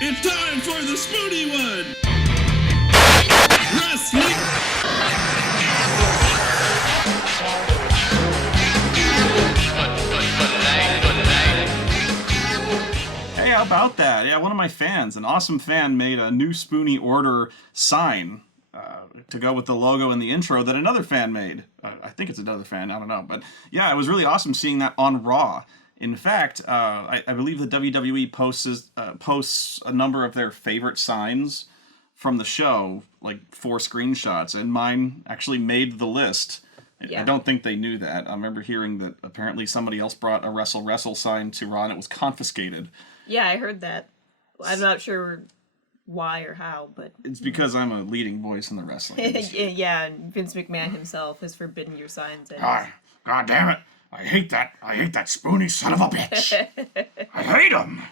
It's time for the Spoony One! Wrestling! Hey, how about that? Yeah, one of my fans, an awesome fan, made a new Spoony Order sign to go with the logo in the intro that another fan made. I think it's another fan, I don't know. But yeah, it was really awesome seeing that on Raw. In fact, I believe the WWE posts a number of their favorite signs from the show, like 4 screenshots, and mine actually made the list. Yeah. I don't think they knew that. I remember hearing that apparently somebody else brought a WrestleWrestle sign to Raw and it was confiscated. Yeah, I heard that. I'm not sure why or how, but... It's because I'm a leading voice in the wrestling industry. Yeah, and Vince McMahon himself has forbidden your signs. God damn it. I hate that Spoony son of a bitch. I hate him.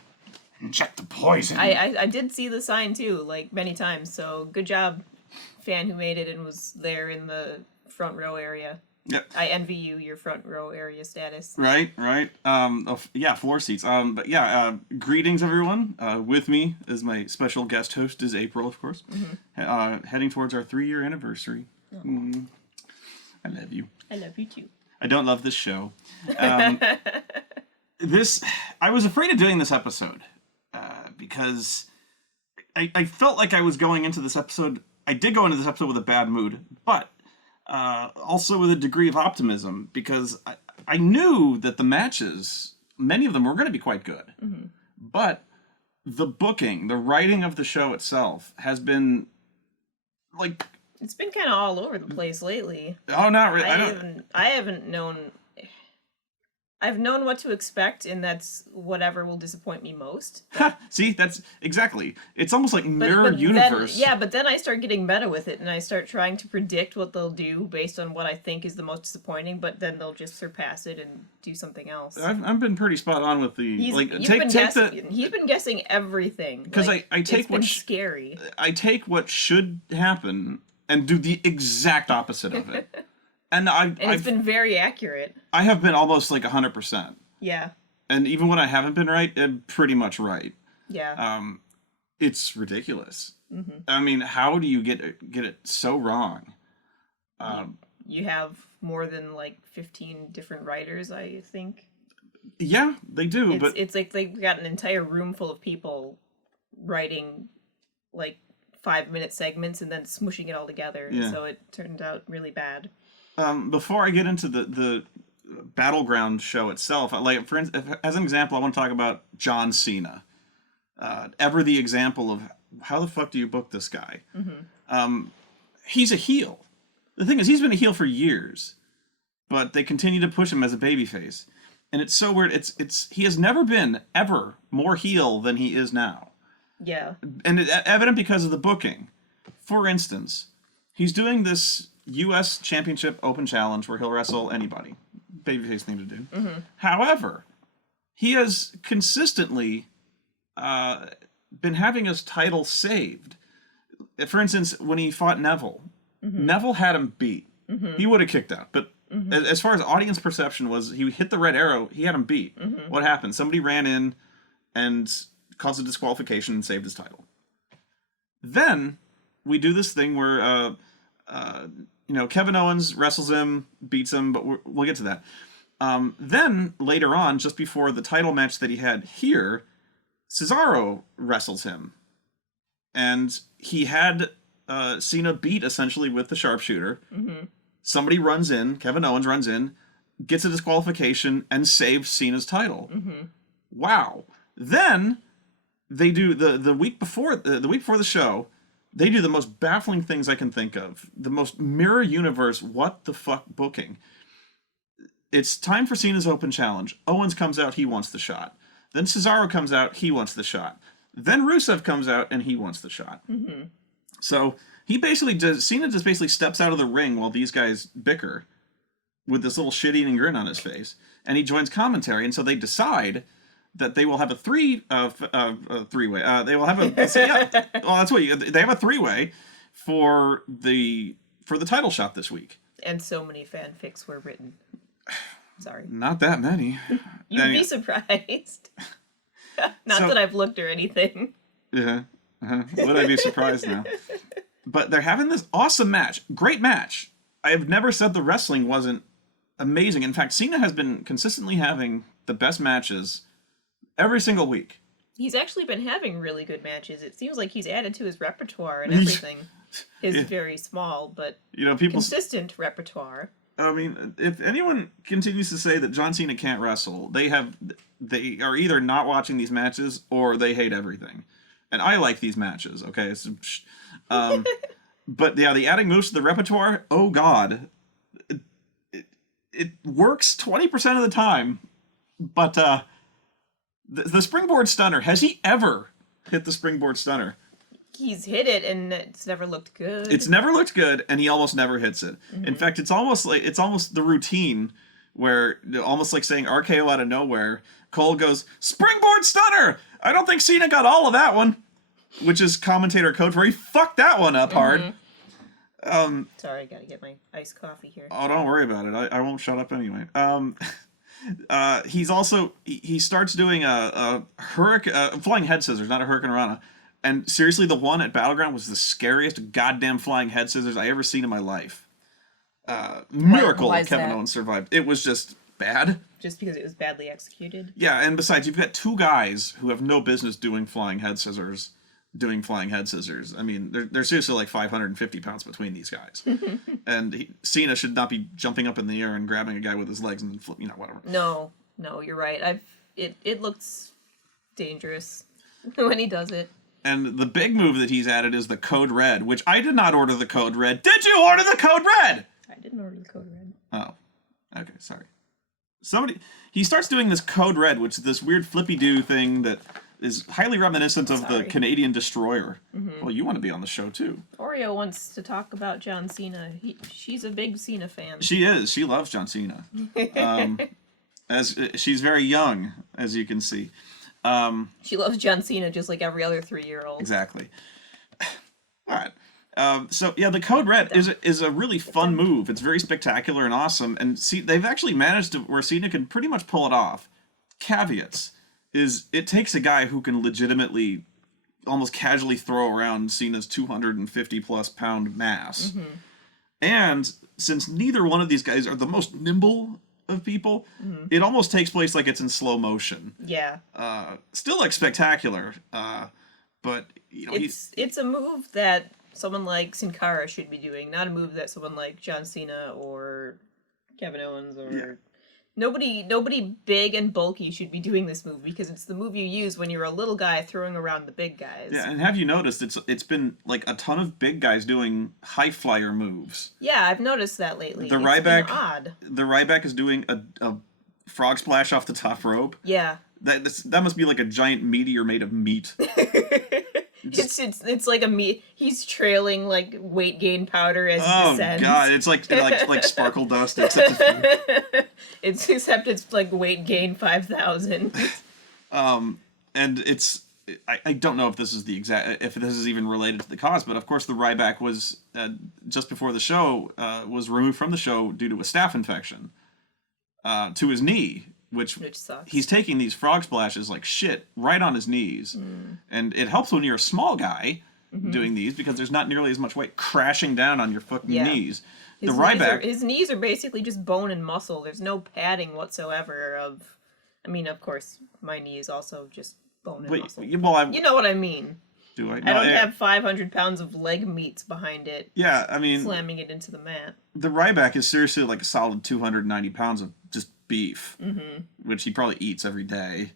Inject the poison. I did see the sign too, like many times, so good job, fan who made it and was there in the front row area. Yep. I envy you, your front row area status. Right. Yeah, floor seats. But yeah, greetings everyone. With me as my special guest host is April, of course. Mm-hmm. Heading towards our 3-year anniversary. I love you. I love you too. I don't love this show. I was afraid of doing this episode because I felt like I was going into this episode. I did go into this episode with a bad mood, but also with a degree of optimism because I knew that the matches, many of them were going to be quite good. Mm-hmm. But the booking, the writing of the show itself has been like... It's been kind of all over the place lately. Oh, not really. I haven't known... I've known what to expect, and that's whatever will disappoint me most. See, that's exactly. It's almost like mirror universe. But then I start getting meta with it, and I start trying to predict what they'll do based on what I think is the most disappointing, but then they'll just surpass it and do something else. I've been pretty spot on with the... He's been guessing everything. Because I take it's scary. I take what should happen and do the exact opposite of it. And it's been very accurate. I have been almost like 100%. Yeah. And even when I haven't been right, I'm pretty much right. Yeah. It's ridiculous. Mm-hmm. I mean, how do you get it so wrong? You have more than like 15 different writers, I think. Yeah, they do. It's like they've got an entire room full of people writing like 5-minute segments and then smushing it all together. Yeah. So it turned out really bad. Before I get into the Battleground show itself, like as an example, I want to talk about John Cena. Ever the example of how the fuck do you book this guy? Mm-hmm. He's a heel. The thing is, he's been a heel for years, but they continue to push him as a babyface, and it's so weird. It's he has never been ever more heel than he is now. Yeah, and it's evident because of the booking. For instance, he's doing this U.S. Championship Open Challenge where he'll wrestle anybody. Babyface thing to do. Mm-hmm. However, he has consistently been having his title saved. For instance, when he fought Neville, mm-hmm. Neville had him beat. Mm-hmm. He would have kicked out. But mm-hmm. as far as audience perception was, he hit the red arrow, he had him beat. Mm-hmm. What happened? Somebody ran in and caused a disqualification and saved his title. Then we do this thing where... Kevin Owens wrestles him, beats him, but we'll get to that. Then, later on, just before the title match that he had here, Cesaro wrestles him. And he had Cena beat, essentially, with the sharpshooter. Mm-hmm. Somebody runs in, Kevin Owens runs in, gets a disqualification, and saves Cena's title. Mm-hmm. Wow. Then, they do, the week before the show... They do the most baffling things I can think of. The most mirror universe, what the fuck booking. It's time for Cena's Open Challenge. Owens comes out, he wants the shot. Then Cesaro comes out, he wants the shot. Then Rusev comes out, and he wants the shot. Mm-hmm. So Cena just basically steps out of the ring while these guys bicker with this little shit-eating grin on his face. And he joins commentary, and so they decide... that they will have a three-way. They will have a they have a 3-way for the title shot this week. And so many fanfics were written. Sorry. Not that many. You'd be surprised. Not that I've looked or anything. Yeah. Would I be surprised now? But they're having this awesome match. Great match. I have never said the wrestling wasn't amazing. In fact, Cena has been consistently having the best matches every single week. He's actually been having really good matches. It seems like he's added to his repertoire and everything. His very small but consistent repertoire. I mean, if anyone continues to say that John Cena can't wrestle, they are either not watching these matches or they hate everything. And I like these matches, okay? So, but yeah, the adding moves to the repertoire, oh god. It works 20% of the time, but the springboard stunner, has he ever hit the springboard stunner? He's hit it and it's never looked good. It's never looked good, and he almost never hits it. Mm-hmm. In fact, it's almost the routine where, almost like saying RKO out of nowhere, Cole goes, springboard stunner! I don't think Cena got all of that one. Which is commentator code for he fucked that one up hard. Sorry, I gotta get my iced coffee here. Oh, don't worry about it. I won't shut up anyway. He starts doing a flying head scissors, not a hurricane rana. And seriously, the one at Battleground was the scariest goddamn flying head scissors I ever seen in my life. Miracle Why that Kevin Owens survived. It was just bad. Just because it was badly executed? Yeah, and besides, you've got two guys who have no business doing flying head scissors. I mean, they're seriously like 550 pounds between these guys. And Cena should not be jumping up in the air and grabbing a guy with his legs and then flip, whatever. No, you're right. It looks dangerous when he does it. And the big move that he's added is the Code Red, which I did not order the Code Red. Did you order the Code Red? I didn't order the Code Red. Oh. Okay, sorry. He starts doing this Code Red, which is this weird flippy-do thing that is highly reminiscent of the Canadian Destroyer. Mm-hmm. Well, you want to be on the show, too. Oreo wants to talk about John Cena. She's a big Cena fan. She is. She loves John Cena. As she's very young, as you can see. She loves John Cena just like every other 3-year-old. Exactly. All right. So yeah, the Code Red is a really fun move. It's very spectacular and awesome. And see, they've actually managed to where Cena can pretty much pull it off. Caveats is it takes a guy who can legitimately, almost casually throw around Cena's 250 plus pound mass. Mm-hmm. And since neither one of these guys are the most nimble of people, mm-hmm. it almost takes place like it's in slow motion. Yeah. Still like spectacular. But it's a move that someone like Sin Cara should be doing, not a move that someone like John Cena or Kevin Owens or nobody big and bulky should be doing this move, because it's the move you use when you're a little guy throwing around the big guys. Yeah, and have you noticed it's been like a ton of big guys doing high flyer moves? Yeah, I've noticed that lately. The Ryback is doing a frog splash off the top rope. Yeah. That must be like a giant meteor made of meat. It's like a meat. He's trailing like weight gain powder as he descends. Oh god, it's like sparkle dust, except it's like weight gain 5,000. And I don't know if this is even related to the cause, but of course the Ryback was just before the show was removed from the show due to a staph infection to his knee. Which sucks. He's taking these frog splashes like shit right on his knees. And it helps when you're a small guy doing these, because there's not nearly as much weight crashing down on your fucking knees. His knees are basically just bone and muscle. There's no padding whatsoever of course, my knee is also just bone and muscle. Well, you know what I mean. Do I? No, I don't have 500 pounds of leg meats behind it. Yeah, I mean... slamming it into the mat. The Ryback is seriously like a solid 290 pounds of just beef, which he probably eats every day.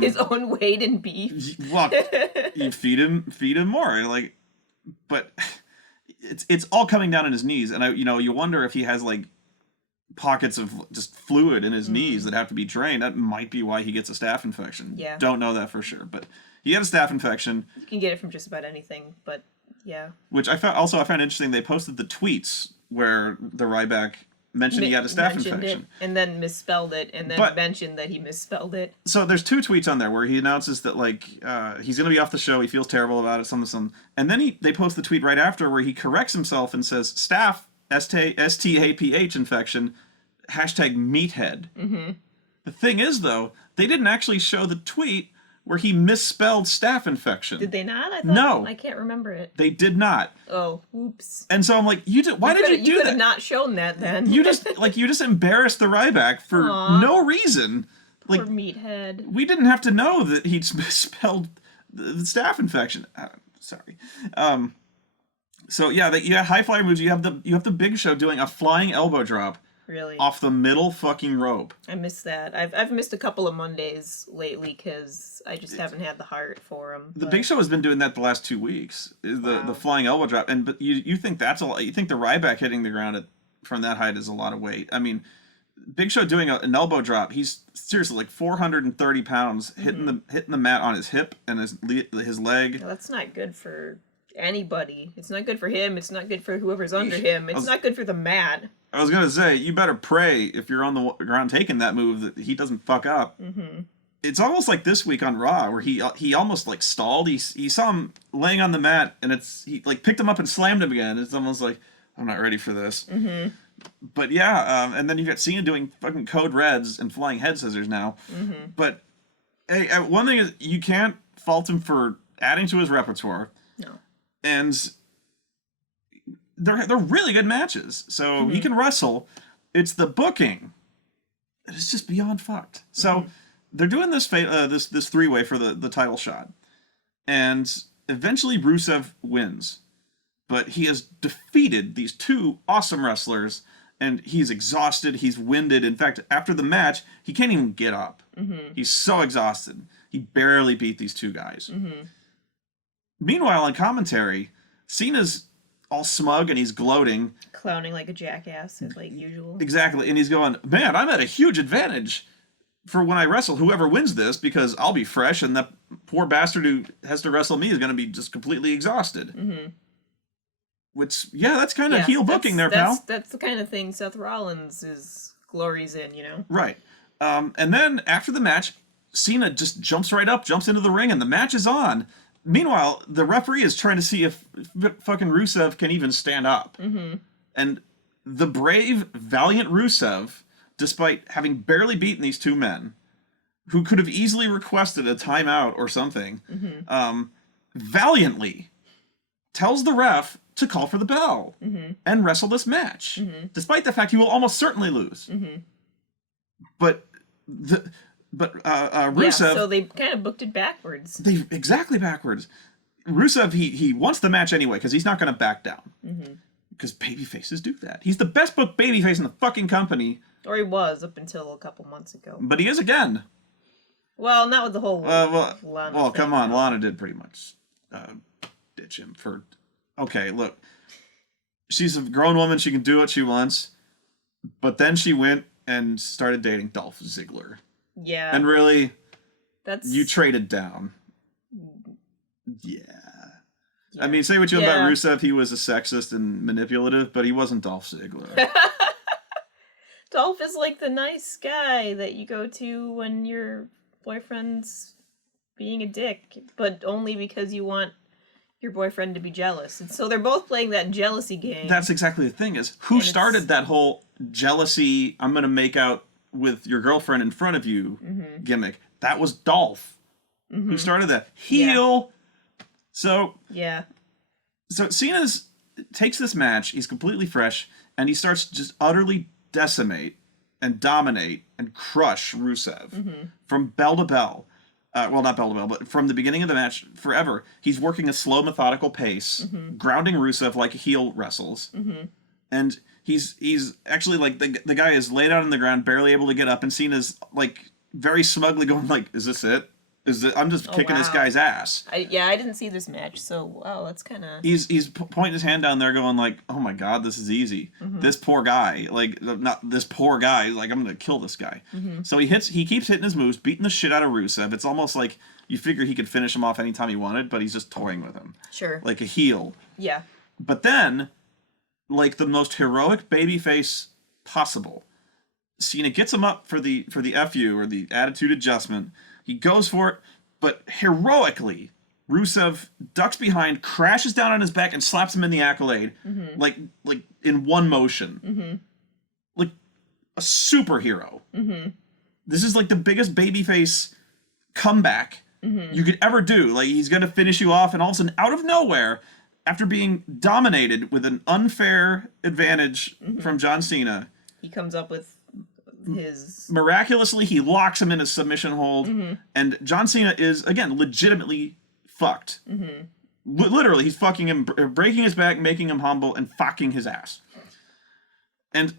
His own weight in beef. Well, you feed him more, but it's all coming down on his knees, and you wonder if he has like pockets of just fluid in his knees that have to be drained. That might be why he gets a staph infection. Yeah, don't know that for sure, but he had a staph infection. You can get it from just about anything, but yeah. Which I found interesting. They posted the tweets where the Ryback mentioned he had a staph infection. And then misspelled it, and then mentioned that he misspelled it. So there's 2 tweets on there where he announces that he's going to be off the show, he feels terrible about it, something. And then they post the tweet right after where he corrects himself and says, staph, STAPH infection, #meathead. Mm-hmm. The thing is, though, they didn't actually show the tweet where he misspelled staph infection. Did they not? I thought, No. I can't remember it. They did not. Oh, oops. And so I'm like, why did you do You could that? have not shown that then. You just embarrassed the Ryback for Aw. no reason. Poor Like, meathead. we didn't have to know that he'd misspelled the staph infection. Sorry. So yeah, you got high flyer moves. You have the Big Show doing a flying elbow drop Really? off the middle fucking rope. I missed that. I've missed a couple of Mondays lately because I just haven't had the heart for them. The Big Show has been doing that the last 2 weeks. The flying elbow drop, but you think that's a lot? You think the Ryback hitting the ground from that height is a lot of weight? I mean, Big Show doing an elbow drop. He's seriously like 430 pounds hitting the mat on his hip and his leg. Well, that's not good for anybody. It's not good for him. It's not good for whoever's under him. It's not good for the mat. I was gonna say, you better pray if you're on the ground taking that move that he doesn't fuck up. Mm-hmm. It's almost like this week on Raw where he almost like stalled. He saw him laying on the mat and he like picked him up and slammed him again. It's almost like, I'm not ready for this. Mm-hmm. But yeah, and then you got Cena doing fucking code reds and flying head scissors now. Mm-hmm. But hey, one thing is you can't fault him for adding to his repertoire. No. And they're really good matches. So he can wrestle. It's the booking. It's just beyond fucked. So they're doing this this three-way for the title shot. And eventually Rusev wins. But he has defeated these two awesome wrestlers, and he's exhausted, he's winded. In fact, after the match, he can't even get up. Mm-hmm. He's so exhausted. He barely beat these two guys. Mm-hmm. Meanwhile, on commentary, Cena's all smug and he's gloating. Clowning like a jackass, like usual. Exactly, and he's going, man, I'm at a huge advantage for when I wrestle whoever wins this, because I'll be fresh, and that poor bastard who has to wrestle me is going to be just completely exhausted. Mm-hmm. Which, that's kind of heel booking there, pal. That's the kind of thing Seth Rollins glories in, Right. And then, after the match, Cena just jumps right up, jumps into the ring, and the match is on. Meanwhile, the referee is trying to see if fucking Rusev can even stand up. Mm-hmm. And the brave, valiant Rusev, despite having barely beaten these two men, who could have easily requested a timeout or something, valiantly tells the ref to call for the bell and wrestle this match, despite the fact he will almost certainly lose. But Rusev, so they kind of booked it backwards. Exactly backwards. Rusev, he wants the match anyway because he's not going to back down. Because babyfaces do that. He's the best booked babyface in the fucking company. Or he was up until a couple months ago. But he is again. Well, not with the whole. Well, come on, Lana did pretty much ditch him for. Okay, look, she's a grown woman. She can do what she wants. But then she went and started dating Dolph Ziggler. Yeah. And really, you traded down. Yeah. I mean, say what you will about Rusev, he was a sexist and manipulative, but he wasn't Dolph Ziggler. Dolph is like the nice guy that you go to when your boyfriend's being a dick, but only because you want your boyfriend to be jealous. And so they're both playing that jealousy game. That's exactly the thing is, who started that whole jealousy, I'm going to make out with your girlfriend in front of you gimmick? That was Dolph. Who started that? Heel! So Cena takes this match, he's completely fresh, and he starts to just utterly decimate and dominate and crush Rusev from bell to bell. Well, not bell to bell, but from the beginning of the match, forever. He's working a slow, methodical pace, grounding Rusev like a heel wrestles. And he's actually, like, the guy is laid out on the ground, barely able to get up, and Cena's, like, very smugly going, like, is this it? I'm just kicking this guy's ass. I didn't see this match, so wow, that's kind of. He's pointing his hand down there, going like, "Oh my god, this is easy. This poor guy, like not this poor guy, like I'm gonna kill this guy." So he keeps hitting his moves, beating the shit out of Rusev. It's almost like you figure he could finish him off anytime he wanted, but he's just toying with him. Sure. Like a heel. Yeah. But then, like the most heroic babyface possible, Cena gets him up for the FU or the attitude adjustment. He goes for it, but heroically, Rusev ducks behind, crashes down on his back, and slaps him in the accolade, like in one motion, like a superhero. This is like the biggest babyface comeback you could ever do. Like, he's going to finish you off, and all of a sudden, out of nowhere, after being dominated with an unfair advantage from John Cena, he comes up with his... Miraculously, he locks him in a submission hold, and John Cena is, again, legitimately fucked. Literally, he's fucking him, breaking his back, making him humble, and fucking his ass. And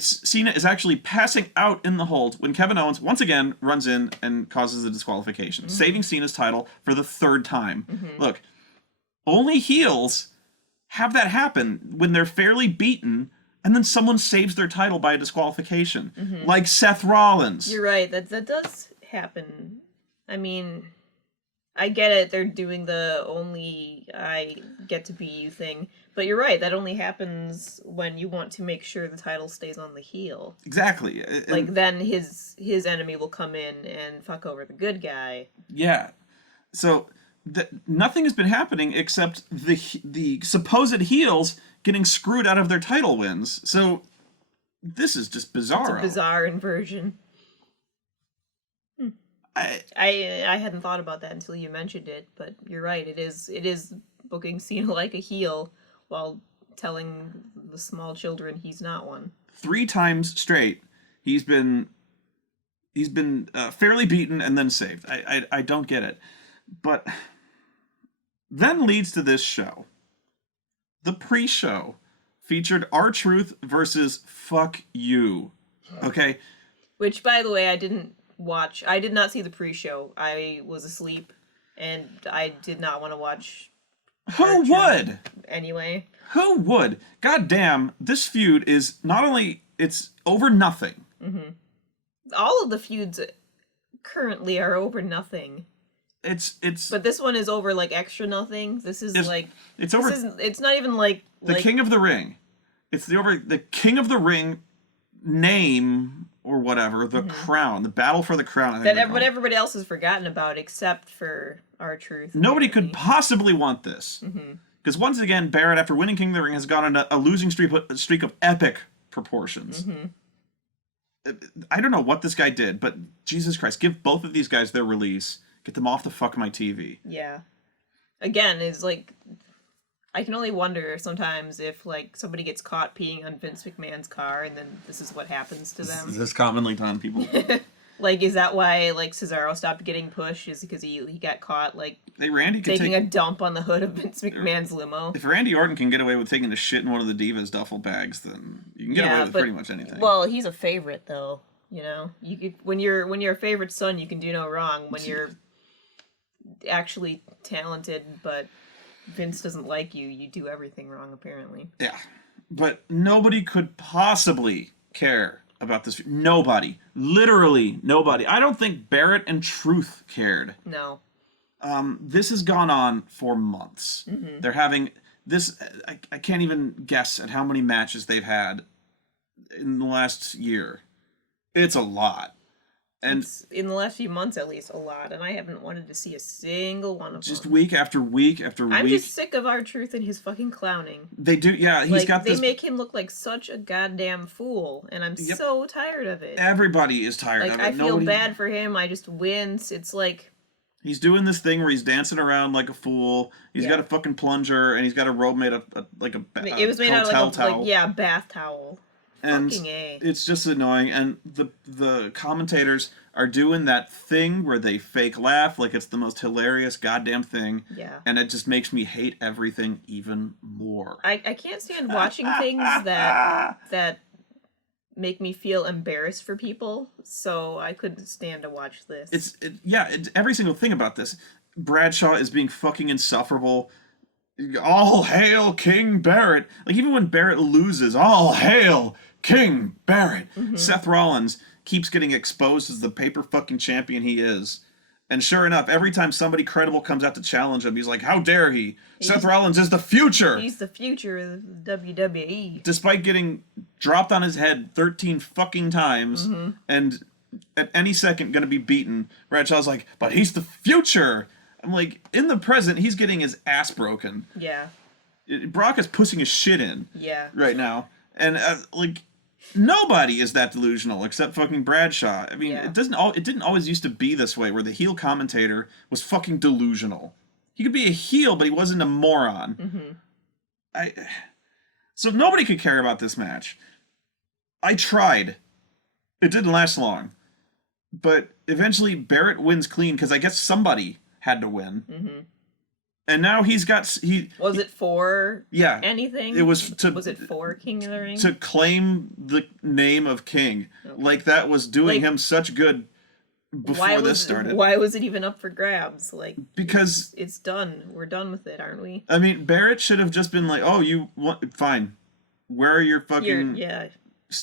Cena is actually passing out in the hold when Kevin Owens once again runs in and causes a disqualification, saving Cena's title for the third time. Look, only heels have that happen when they're fairly beaten and then someone saves their title by a disqualification, like Seth Rollins. You're right, that does happen. I mean, I get it, they're doing the only I get to be you thing, but you're right, that only happens when you want to make sure the title stays on the heel. Exactly. Like, then his enemy will come in and fuck over the good guy. Yeah. So nothing has been happening except the supposed heels getting screwed out of their title wins. So this is just bizarre. It's a bizarre inversion. I hadn't thought about that until you mentioned it, but you're right. It is booking Cena like a heel while telling the small children he's not one. 3 times straight, he's been fairly beaten and then saved. I don't get it, but then leads to this show. The pre-show featured R-Truth versus Fuck You. Okay, which, by the way, I didn't watch. I did not see the pre-show. I was asleep, and I did not want to watch. Who would? Anyway. Who would? God damn, this feud is not only, it's over nothing. All of the feuds currently are over nothing. But this one is over, like, extra nothing. This is like... It's over... It's not even like... The King of the Ring. It's the King of the Ring name... or whatever, the crown, the battle for the crown. What everybody else has forgotten about, except for R-Truth. Nobody could possibly want this. Because once again, Barrett, after winning King of the Ring, has gone on a losing streak of epic proportions. I don't know what this guy did, but Jesus Christ, give both of these guys their release. Get them off the fuck my TV. Yeah. Again, it's like... I can only wonder sometimes if, like, somebody gets caught peeing on Vince McMahon's car and then this is what happens to them. Is this commonly done, people? Like, is that why, like, Cesaro stopped getting pushed? Is it because he got caught, like, Randy taking a dump on the hood of Vince McMahon's limo? If Randy Orton can get away with taking a shit in one of the Divas duffel bags, then you can get away with pretty much anything. Well, he's a favorite, though. You know, when you're a favorite son, you can do no wrong. When you're actually talented, but Vince doesn't like you, you do everything wrong, apparently. Yeah. But nobody could possibly care about this. Nobody. Literally nobody. I don't think Barrett and Truth cared. No. This has gone on for months. They're having this... I can't even guess at how many matches they've had in the last year. It's a lot. And it's, in the last few months, at least, a lot. And I haven't wanted to see a single one of them. Just week after week after week. I'm just sick of R-Truth and his fucking clowning. They do, yeah. He's got this... They make him look like such a goddamn fool. And I'm so tired of it. Everybody is tired of it. I feel bad for him. I just wince. It's like... He's doing this thing where he's dancing around like a fool. He's got a fucking plunger, and he's got a robe made of it was made out of a bath towel. And it's just annoying. And the commentators are doing that thing where they fake laugh like it's the most hilarious goddamn thing. Yeah. And it just makes me hate everything even more. I can't stand watching things that make me feel embarrassed for people, so I couldn't stand to watch this. Every single thing about this. Bradshaw is being fucking insufferable. All hail King Barrett. Like, even when Barrett loses, all hail King Barrett. Seth Rollins keeps getting exposed as the paper fucking champion he is. And sure enough, every time somebody credible comes out to challenge him, he's like, how dare he? Seth Rollins is the future! He's the future of WWE. Despite getting dropped on his head 13 fucking times, and at any second gonna be beaten, Bradshaw's like, but he's the future! I'm like, in the present, he's getting his ass broken. Yeah. Brock is pussing his shit in. Yeah. Right now. And, Nobody is that delusional except fucking Bradshaw. I mean, Yeah. it didn't always used to be this way where the heel commentator was fucking delusional. He could be a heel, but he wasn't a moron. So nobody could care about this match. I tried. It didn't last long. But eventually Barrett wins clean because I guess somebody had to win. And now he's got... Was it for Yeah, anything? it was Was it for King of the Ring? to claim the name of King. Okay. Like that was doing Like, him such good before this started. Why was it even up for grabs? Like, Because, it's done. We're done with it, aren't we? I mean, Barrett should have just been like, oh, you want... Fine. Where are your fucking...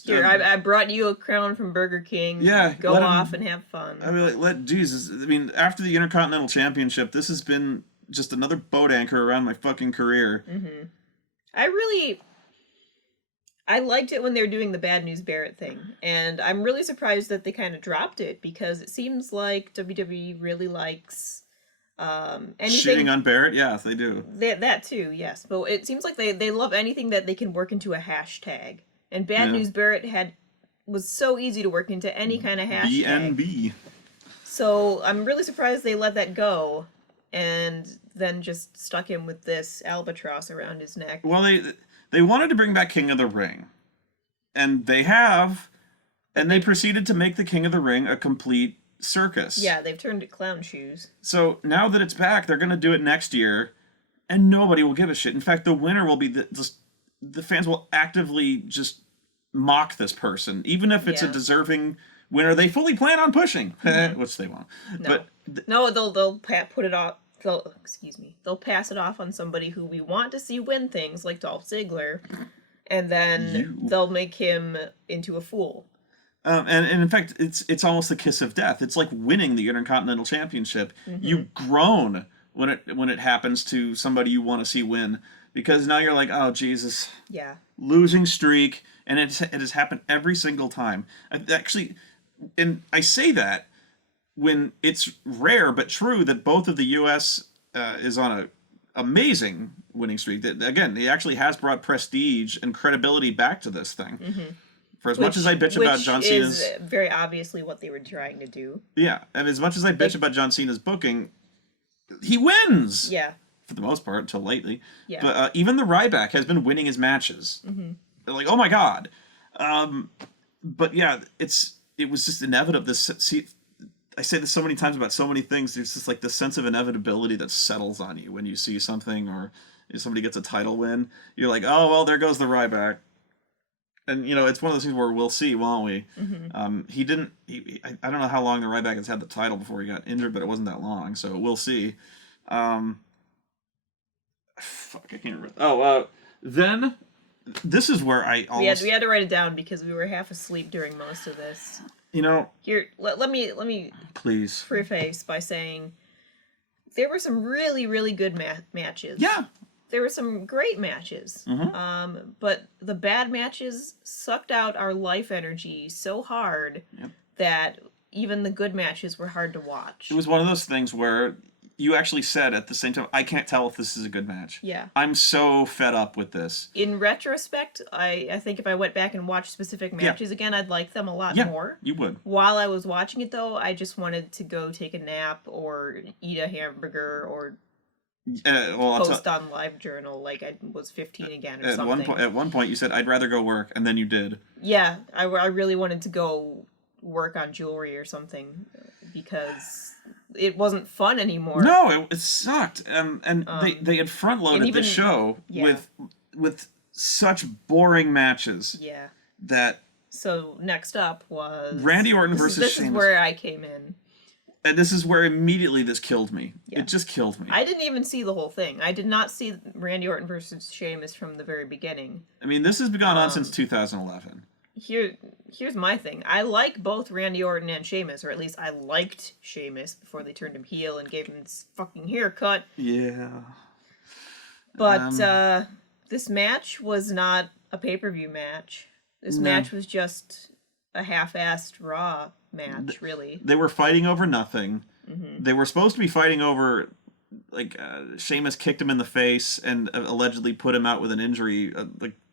Here, I brought you a crown from Burger King. Yeah, Go let him- off and have fun. I mean, like, Jesus. I mean, after the Intercontinental Championship, this has been just another boat anchor around my fucking career. I liked it when they were doing the Bad News Barrett thing, and I'm really surprised that they kind of dropped it because it seems like WWE really likes anything. Shooting on Barrett? Yeah, they do. That too, yes. But it seems like they love anything that they can work into a hashtag. And Bad News Barrett was so easy to work into any kind of hashtag. BNB. So I'm really surprised they let that go and then just stuck him with this albatross around his neck. Well, they wanted to bring back King of the Ring. And they have. And they proceeded to make the King of the Ring a complete circus. Yeah, they've turned it clown shoes. So now that it's back, they're going to do it next year. And nobody will give a shit. In fact, the winner will be the fans will actively just mock this person, even if it's a deserving winner they fully plan on pushing, which they won't. No, but they'll put it off. They'll pass it off on somebody who we want to see win things, like Dolph Ziggler, and then they'll make him into a fool. And in fact, it's almost the kiss of death. It's like winning the Intercontinental Championship. You groan when it happens to somebody you want to see win. Because now you're like, oh, Jesus. Yeah. Losing streak. And it has happened every single time. And I say that when it's rare but true that both of the U.S. Is on a amazing winning streak. That, again, it actually has brought prestige and credibility back to this thing. For as much as I bitch about John Cena's... Which is very obviously what they were trying to do. Yeah, and as much as I bitch about John Cena's booking, he wins! Yeah. For the most part, until lately. Yeah. But even the Ryback has been winning his matches. They're like, oh my god. But yeah, it was just inevitable. I say this so many times about so many things. There's just like this sense of inevitability that settles on you when you see something or if somebody gets a title win. You're like, oh, well, there goes the Ryback. And, it's one of those things where we'll see, won't we? I don't know how long the Ryback has had the title before he got injured, but it wasn't that long, so we'll see. Fuck, I can't remember. Then this is where I almost... We had to write it down because we were half asleep during most of this. Here, let me please preface by saying there were some really, really good matches. Yeah. There were some great matches. But the bad matches sucked out our life energy so hard that even the good matches were hard to watch. It was one of those things where you actually said at the same time, I can't tell if this is a good match. Yeah. I'm so fed up with this. In retrospect, I think if I went back and watched specific matches again, I'd like them a lot more. You would. While I was watching it, though, I just wanted to go take a nap or eat a hamburger or post on LiveJournal like I was 15 again or something. At one point, you said, I'd rather go work, and then you did. Yeah, I really wanted to go work on jewelry or something because it wasn't fun anymore. No, it sucked. And they had front-loaded the show with such boring matches. Yeah. That... So next up was... Randy Orton versus Sheamus. This is where I came in. And this is where immediately this killed me. Yeah. It just killed me. I didn't even see the whole thing. I did not see Randy Orton versus Sheamus from the very beginning. I mean, this has been going on since 2011. Here's my thing. I like both Randy Orton and Sheamus, or at least I liked Sheamus before they turned him heel and gave him this fucking haircut. Yeah. But this match was not a pay-per-view match. This match was just a half-assed Raw match, really. They were fighting over nothing. They were supposed to be fighting over, Sheamus kicked him in the face and allegedly put him out with an injury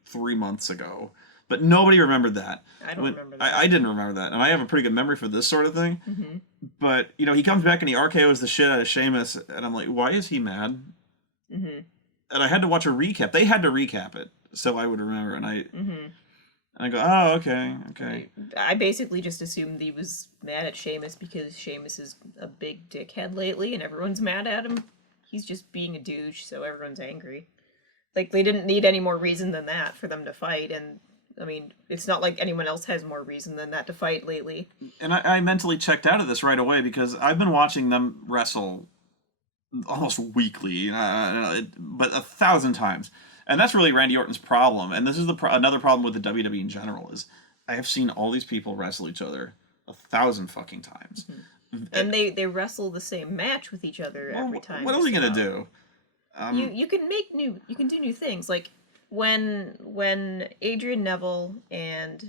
3 months ago. But nobody remembered that. I don't remember that. I didn't remember that. And I have a pretty good memory for this sort of thing. Mm-hmm. But, you know, he comes back and he RKOs the shit out of Sheamus. And I'm like, why is he mad? Mm-hmm. And I had to watch a recap. They had to recap it so I would remember. And I go, oh, okay. I basically just assumed he was mad at Sheamus because Sheamus is a big dickhead lately and everyone's mad at him. He's just being a douche, so everyone's angry. Like, they didn't need any more reason than that for them to fight, and, I mean, it's not like anyone else has more reason than that to fight lately. And I mentally checked out of this right away because I've been watching them wrestle almost weekly, but 1,000 times. And that's really Randy Orton's problem. And this is another problem with the WWE in general, is I have seen all these people wrestle each other 1,000 fucking times. Mm-hmm. And they wrestle the same match with each other every time. What are we gonna do? You can do new things. Like when Adrian Neville and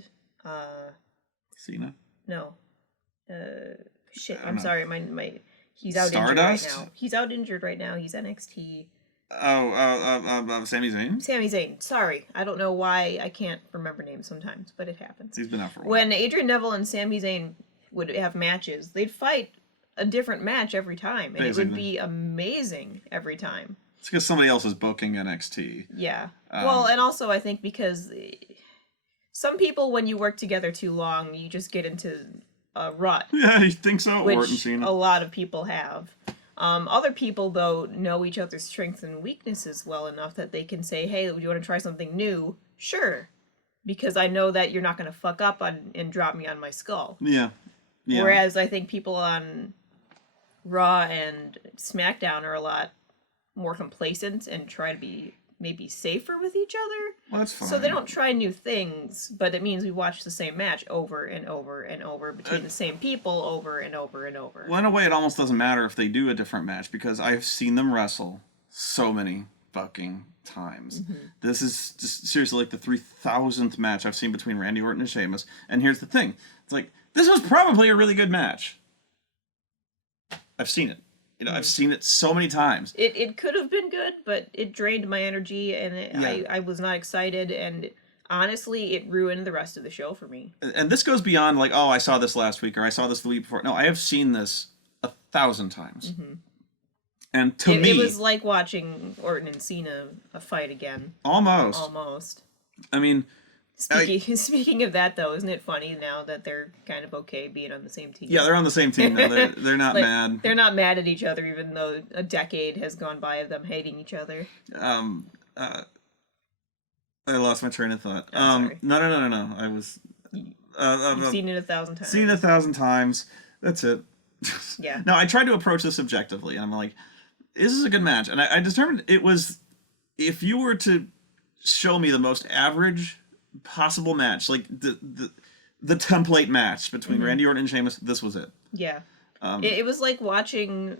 Cena? No. I'm sorry, my he's out Stardust? injured right now. He's out injured right now. He's NXT. Sami Zayn? Sami Zayn. Sorry. I don't know why I can't remember names sometimes, but it happens. He's been out for a while. When Adrian Neville and Sami Zayn would have matches, they'd fight a different match every time, and it would be amazing every time. It's because somebody else is booking NXT. Yeah. Well, and also I think because some people, when you work together too long, you just get into a rut. Yeah, you think so? Which Orton, Cena. a lot of people have. Other people, though, know each other's strengths and weaknesses well enough that they can say, hey, do you want to try something new? Sure. Because I know that you're not going to fuck up and drop me on my skull. Yeah. Whereas I think people on Raw and SmackDown are a lot more complacent and try to be maybe safer with each other. Well, that's fine. So they don't try new things, but it means we watch the same match over and over and over between the same people over and over and over. Well, in a way, it almost doesn't matter if they do a different match because I've seen them wrestle so many fucking times. Mm-hmm. This is just seriously like the 3,000th match I've seen between Randy Orton and Sheamus. And here's the thing. It's like, this was probably a really good match. I've seen it. You know, I've seen it so many times. It could have been good, but it drained my energy, and I was not excited, and honestly, it ruined the rest of the show for me. And this goes beyond like, oh, I saw this last week, or I saw this the week before. No, I have seen this 1,000 times. Mm-hmm. And to me... It was like watching Orton and Cena fight again. Almost. I mean... Speaking of that, though, isn't it funny now that they're kind of okay being on the same team? Yeah, they're on the same team now. They're not like, mad. They're not mad at each other, even though a decade has gone by of them hating each other. I lost my train of thought. Sorry. No. I was... You've seen it 1,000 times. Seen it 1,000 times. That's it. Yeah. No, I tried to approach this objectively, and I'm like, this is a good match. And I determined it was... If you were to show me the most average... possible match, like the template match between Randy Orton and Sheamus, this was it. Yeah. It was like watching,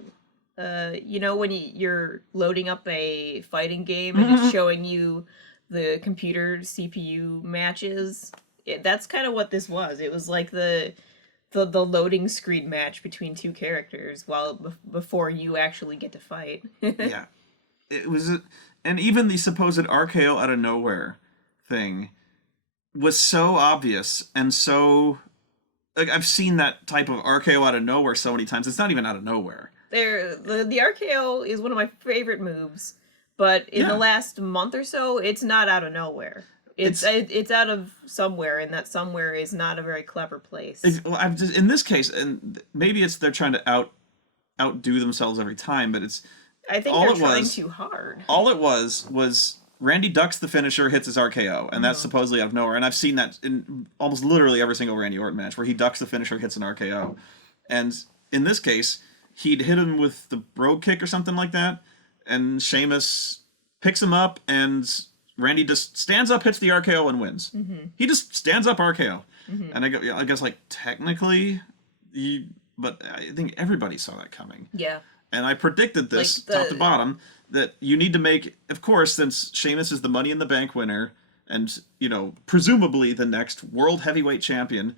you know, when you're loading up a fighting game and it's showing you the computer CPU matches. That's kind of what this was. It was like the loading screen match between two characters before you actually get to fight. Yeah. It was, and even the supposed RKO out of nowhere thing was so obvious and so like I've seen that type of RKO out of nowhere so many times. It's not even out of nowhere. The RKO is one of my favorite moves, but in the last month or so, it's not out of nowhere. It's out of somewhere, and that somewhere is not a very clever place. In this case, and maybe they're trying to outdo themselves every time, but I think they're trying too hard. All it was Randy ducks the finisher, hits his RKO, and that's supposedly out of nowhere. And I've seen that in almost literally every single Randy Orton match, where he ducks the finisher, hits an RKO. And in this case, he'd hit him with the brogue kick or something like that, and Sheamus picks him up, and Randy just stands up, hits the RKO, and wins. Mm-hmm. He just stands up RKO. Mm-hmm. And I guess, like, technically, but I think everybody saw that coming. Yeah. And I predicted this, top to bottom, that you need to make, of course, since Sheamus is the Money in the Bank winner, and, you know, presumably the next World Heavyweight Champion,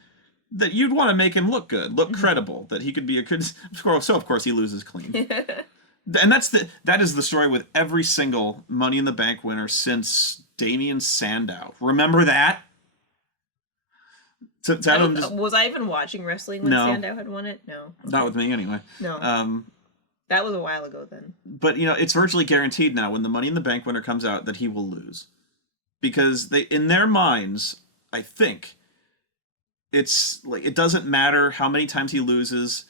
that you'd want to make him look good, look credible, that he could be a good... So, of course, he loses clean. And that is the story with every single Money in the Bank winner since Damien Sandow. Remember that? Sandow just... Was I even watching wrestling when No. Sandow had won it? No. Not with me, anyway. No. That was a while ago then. But, it's virtually guaranteed now when the Money in the Bank winner comes out that he will lose. Because in their minds, I think, it's like it doesn't matter how many times he loses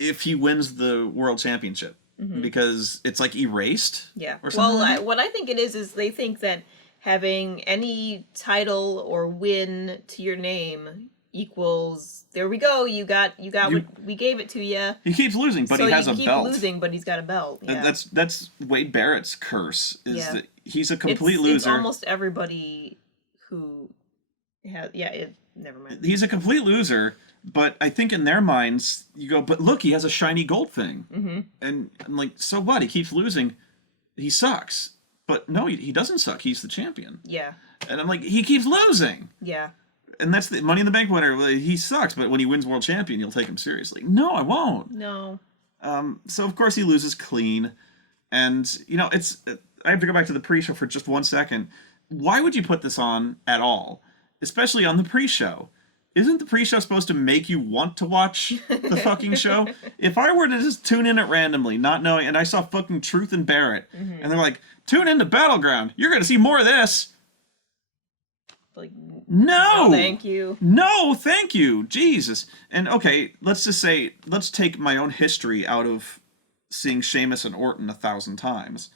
if he wins the World Championship. Mm-hmm. Because it's like erased. Yeah. Or something like that. What I think it is they think that having any title or win to your name equals, there we go, you got what we gave it to you. He keeps losing, but he has a belt. So he keeps losing, but he's got a belt. Yeah. That's Wade Barrett's curse, is that he's a complete loser. It's almost everybody who has, never mind. He's a complete loser, but I think in their minds, you go, but look, he has a shiny gold thing. Mm-hmm. And I'm like, so what? He keeps losing. He sucks. But no, he doesn't suck. He's the champion. Yeah. And I'm like, he keeps losing. Yeah. And that's the Money in the Bank winner. He sucks, but when he wins world champion, you'll take him seriously. No, I won't. No. So of course he loses clean, and it's. I have to go back to the pre-show for just 1 second. Why would you put this on at all, especially on the pre-show? Isn't the pre-show supposed to make you want to watch the fucking show? If I were to just tune in at randomly, not knowing, and I saw fucking Truth and Barrett, and they're like, tune into Battleground, you're gonna see more of this. Like, no, thank you. No, thank you. Jesus. And okay, let's take my own history out of seeing Sheamus and Orton 1,000 times.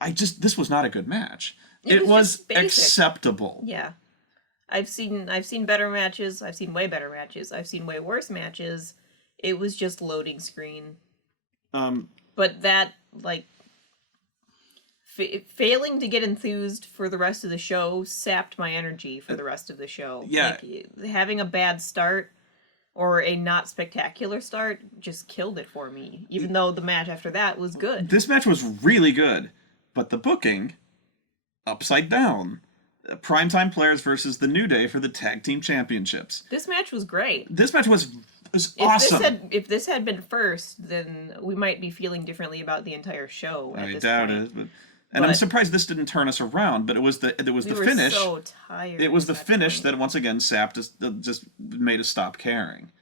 This was not a good match. It was acceptable. Yeah. I've seen better matches. I've seen way better matches. I've seen way worse matches. It was just loading screen. But that, like, failing to get enthused for the rest of the show sapped my energy for the rest of the show. Yeah. Like, having a bad start or a not spectacular start just killed it for me, even though the match after that was good. This match was really good, but the booking, upside down. Primetime Players versus the New Day for the Tag Team Championships. This match was great. This match was awesome. If this had been first, then we might be feeling differently about the entire show. I doubt it. But I'm surprised this didn't turn us around. But it was the finish. We were so tired. It was the finish that once again sapped us, just made us stop caring.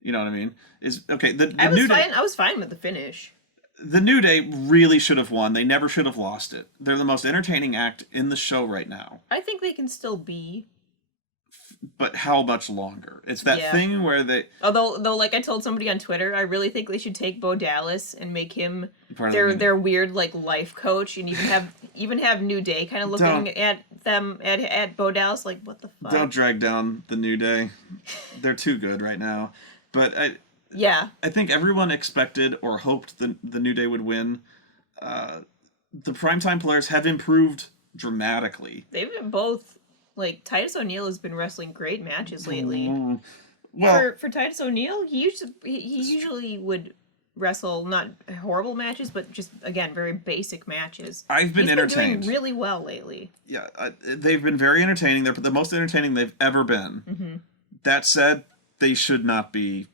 You know what I mean? I was fine with the finish. The New Day really should have won. They never should have lost it. They're the most entertaining act in the show right now. I think they can still be. But how much longer? It's that thing where they... Though, like I told somebody on Twitter, I really think they should take Bo Dallas and make him their weird, like, life coach, and even have New Day kind of looking at them, at Bo Dallas, like, what the fuck? Don't drag down the New Day. They're too good right now. But I think everyone expected or hoped the New Day would win. The Primetime Players have improved dramatically. They've been both... Like, Titus O'Neil has been wrestling great matches lately. Well, for Titus O'Neil, he usually would wrestle not horrible matches, but just, again, very basic matches. He's been entertained. Doing really well lately. Yeah, they've been very entertaining. They're the most entertaining they've ever been. Mm-hmm. That said, they should not be...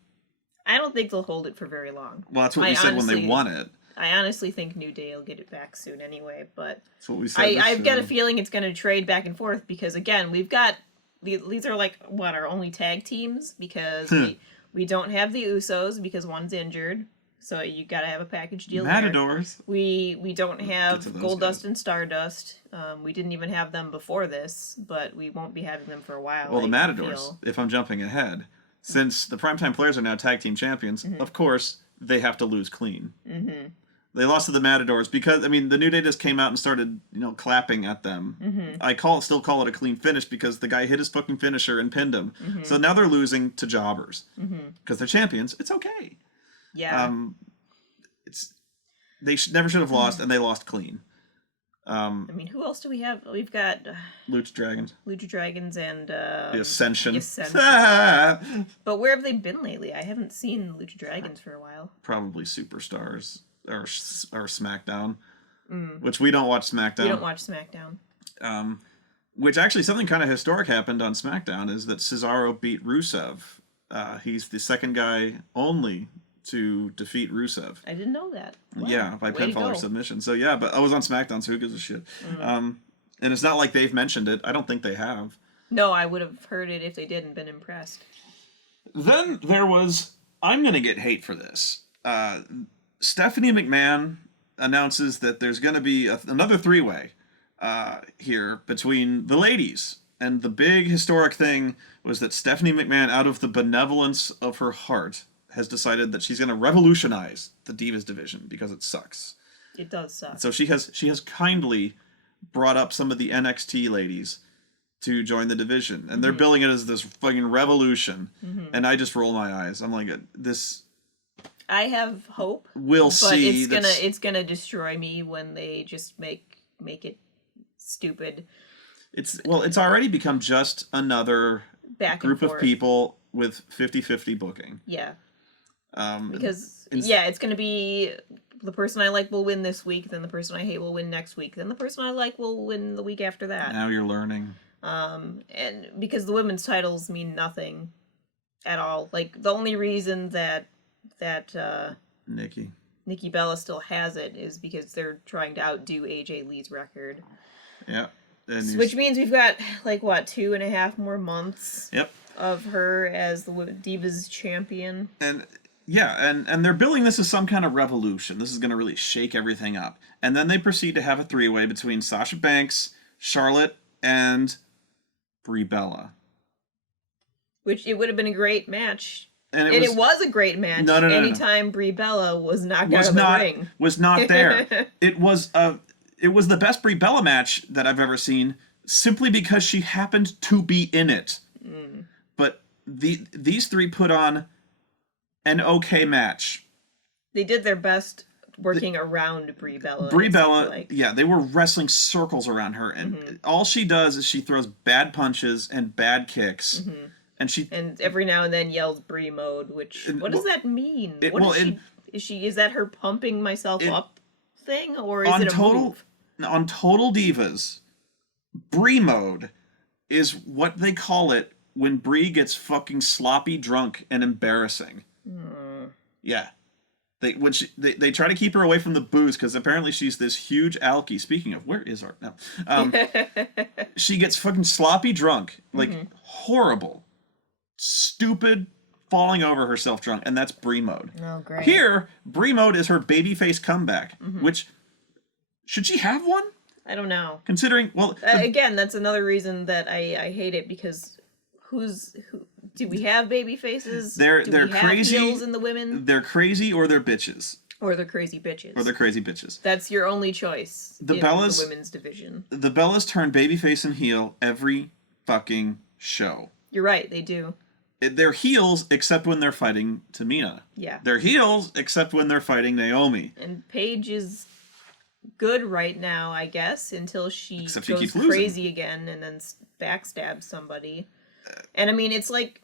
I don't think they'll hold it for very long. Well, that's what we said when they won it. I honestly think New Day will get it back soon anyway, but that's what we said. I've got a feeling it's going to trade back and forth because, again, we've got... These are, like, our only tag teams because we don't have the Usos because one's injured, so you got to have a package deal Matadors. There. We don't have Goldust and Stardust. We didn't even have them before this, but we won't be having them for a while. Well, the Matadors, if I'm jumping ahead, since the Primetime Players are now tag team champions, of course, they have to lose clean. Mm-hmm. They lost to the Matadors because, the New Day just came out and started, clapping at them. Mm-hmm. I still call it a clean finish because the guy hit his fucking finisher and pinned him. Mm-hmm. So now they're losing to jobbers. Because they're champions. It's okay. Yeah. They never should have lost, and they lost clean. Who else do we have? We've got... Lucha Dragons. Lucha Dragons and... the Ascension. But where have they been lately? I haven't seen Lucha Dragons for a while. Probably Superstars. Or SmackDown, which we don't watch SmackDown. We don't watch SmackDown. Which actually something kind of historic happened on SmackDown is that Cesaro beat Rusev. He's the second guy only to defeat Rusev. I didn't know that. Wow. Yeah, by pinfall or submission. So but I was on SmackDown, so who gives a shit? And it's not like they've mentioned it. I don't think they have. No, I would have heard it if they didn't been impressed. Then there was, I'm going to get hate for this. Stephanie McMahon announces that there's going to be another three-way here between the ladies. And the big historic thing was that Stephanie McMahon, out of the benevolence of her heart, has decided that she's going to revolutionize the Divas division because it sucks. It does suck. So she has kindly brought up some of the NXT ladies to join the division, and they're billing it as this fucking revolution. And I just roll my eyes. I'm like, this. I have hope. We'll see. But it's gonna destroy me when they just make it stupid. It's already become just another group of people with 50-50 booking. Yeah. Because it's gonna be the person I like will win this week, then the person I hate will win next week, then the person I like will win the week after that. Now you're learning. And because the women's titles mean nothing at all. Like, the only reason that Nikki Bella still has it is because they're trying to outdo AJ Lee's record. Yeah. Which means we've got, 2.5 more months Yep. of her as the Divas champion. And and they're billing this as some kind of revolution. This is going to really shake everything up. And then they proceed to have a three-way between Sasha Banks, Charlotte, and Brie Bella. Which, it would have been a great match. And it was a great match. No. Anytime Brie Bella was knocked out of the ring. Was not there. It was the best Brie Bella match that I've ever seen, simply because she happened to be in it. But these three put on an okay match. They did their best working around Brie Bella. Brie Bella, they were wrestling circles around her, and all she does is she throws bad punches and bad kicks, and every now and then yells Brie mode. What does that mean? Is that her pumping myself up thing, or is it a move? On Total Divas, Brie mode is what they call it when Brie gets fucking sloppy drunk and embarrassing. Yeah. They try to keep her away from the booze because apparently she's this huge alkie. Speaking of, where is Art now? She gets fucking sloppy drunk, horrible, stupid, falling over herself drunk, and that's Brie mode. Oh, great. Here, Brie mode is her babyface comeback, which, should she have one? I don't know. Considering, again, that's another reason that I hate it, because do we have baby faces? They're crazy. Have heels in the women? They're crazy, or they're bitches. Or they're crazy bitches. That's your only choice in the women's division. The Bellas turn babyface and heel every fucking show. You're right, they do. They're heels except when they're fighting Tamina. Yeah. They're heels except when they're fighting Naomi. And Paige is good right now, I guess, until she keeps losing. Crazy again and then backstabs somebody. And I mean, it's like,